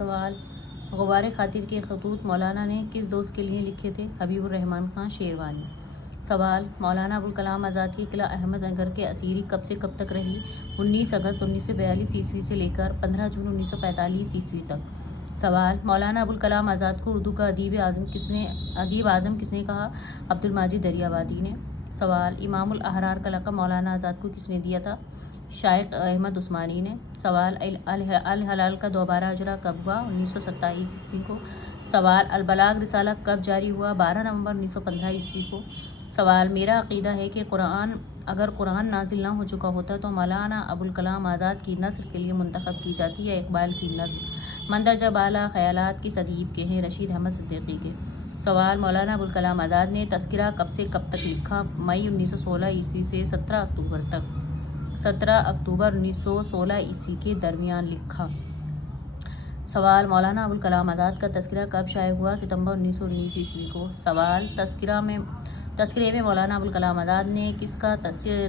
سوال: غبار خاطر کے خطوط مولانا نے کس دوست کے لیے لکھے تھے؟ حبیب الرحمن خان شیروانی۔ سوال: مولانا ابوالکلام آزاد کی قلعہ احمد نگر کے اسیری کب سے کب تک رہی؟ 19 اگست 1942 سے لے کر 15 جون 1945 تک۔ سوال: مولانا ابوالکلام آزاد کو اردو کا ادیب اعظم کس نے کہا؟ عبدالمجید دریابادی نے۔ سوال: امام الاحرار کا لقب مولانا آزاد کو کس نے دیا تھا؟ شائخ احمد عثمانی نے۔ سوال: الہلال کا دوبارہ اجرا کب ہوا؟ 1927 کو۔ سوال: البلاغ رسالہ کب جاری ہوا؟ 12 نومبر 1915 کو۔ سوال: میرا عقیدہ ہے کہ اگر قرآن نازل نہ ہو چکا ہوتا تو مولانا ابوالکلام آزاد کی نثر کے لیے منتخب کی جاتی یا اقبال کی نظم مندرجہ بالا خیالات کس ادیب کے ہیں؟ رشید احمد صدیقی کے۔ سوال: مولانا ابوالکلام آزاد نے تذکرہ کب سے کب تک لکھا؟ مئی 1916 سے 17 اکتوبر تک۔ 17 اکتوبر 1916 کے درمیان لکھا۔ سوال: مولانا ابوالکلام آزاد کا تذکرہ کب شائع ہوا؟ ستمبر 1919 کو۔ سوال: تذکرے میں مولانا ابوالکلام آزاد نے کس کا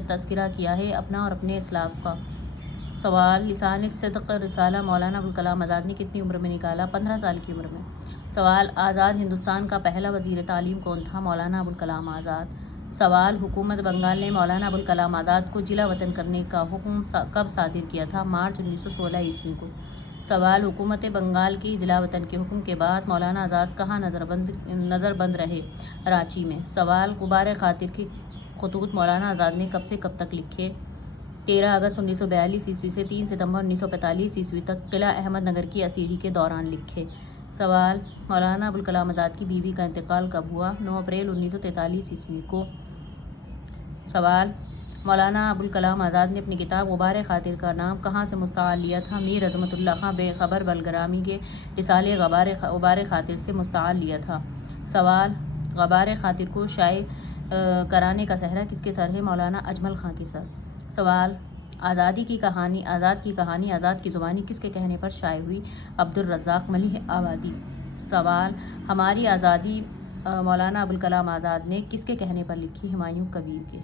تذکرہ کیا ہے؟ اپنا اور اپنے اسلاف کا۔ سوال: لسان الصدق رسالہ مولانا ابوالکلام آزاد نے کتنی عمر میں نکالا؟ 15 سال کی عمر میں۔ سوال: آزاد ہندوستان کا پہلا وزیر تعلیم کون تھا؟ مولانا ابوالکلام آزاد۔ سوال: حکومت بنگال نے مولانا ابوالکلام آزاد کو جلا وطن کرنے کا حکم کب صادر کیا تھا؟ مارچ 1916 کو۔ سوال: حکومت بنگال کی جلا وطن کے حکم کے بعد مولانا آزاد کہاں نظر بند رہے؟ رانچی میں۔ سوال: غبار خاطر کے خطوط مولانا آزاد نے کب سے کب تک لکھے؟ 13 اگست 1942 سے 3 ستمبر 1945 تک قلعہ احمد نگر کی اسیری کے دوران لکھے۔ سوال: مولانا ابوالکلام آزاد کی بیوی کا انتقال کب ہوا؟ 9 اپریل 1943 کو۔ سوال: مولانا ابوالکلام آزاد نے اپنی کتاب غبار خاطر کا نام کہاں سے مستعار لیا تھا؟ میر عظمت اللہ خان بے خبر بلگرامی کے رسالے غبار خاطر سے مستعار لیا تھا۔ سوال: غبار خاطر کو شائع کرانے کا سہرا کس کے سر ہے؟ مولانا اجمل خان کے سر۔ سوال: آزاد کی کہانی آزاد کی زبانی کس کے کہنے پر شائع ہوئی؟ عبدالرزاق ملیح آبادی۔ سوال: ہماری آزادی مولانا ابوالکلام آزاد نے کس کے کہنے پر لکھی؟ ہمایوں کبیر کے۔